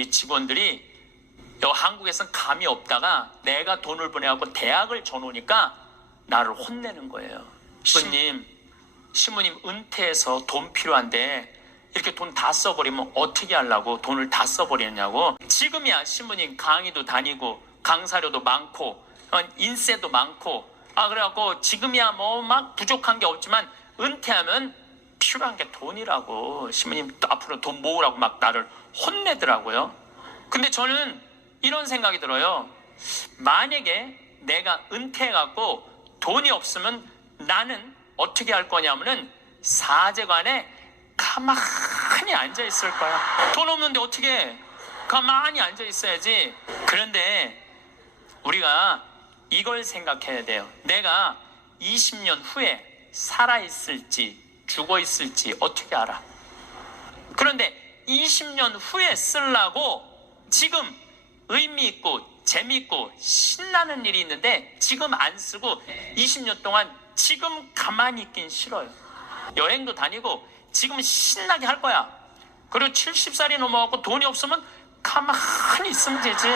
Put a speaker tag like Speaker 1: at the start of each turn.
Speaker 1: 우리 직원들이 여 한국에선 감이 없다가 내가 돈을 보내갖고 대학을 줘놓으니까 나를 혼내는 거예요. 신부님, 신부님 은퇴해서 돈 필요한데 이렇게 돈 다 써버리면 어떻게 하려고 돈을 다 써버리냐고. 지금이야 신부님 강의도 다니고 강사료도 많고 어, 인세도 많고 아 그래갖고 지금이야 뭐 막 부족한 게 없지만 은퇴하면 필요한 게 돈이라고 신부님 또 앞으로 돈 모으라고 막 나를 혼내더라고요. 근데 저는 이런 생각이 들어요. 만약에 내가 은퇴해갖고 돈이 없으면 나는 어떻게 할 거냐면은 사제관에 가만히 앉아 있을 거야. 돈 없는데 어떻게 해? 가만히 앉아 있어야지. 그런데 우리가 이걸 생각해야 돼요. 내가 20년 후에 살아있을지 죽어 있을지 어떻게 알아? 그런데 20년 후에 쓰려고 지금 의미 있고 재미있고 신나는 일이 있는데 지금 안 쓰고 20년 동안 지금 가만히 있긴 싫어요. 여행도 다니고 지금 신나게 할 거야. 그리고 70살이 넘어갖고 돈이 없으면 가만히 있으면 되지.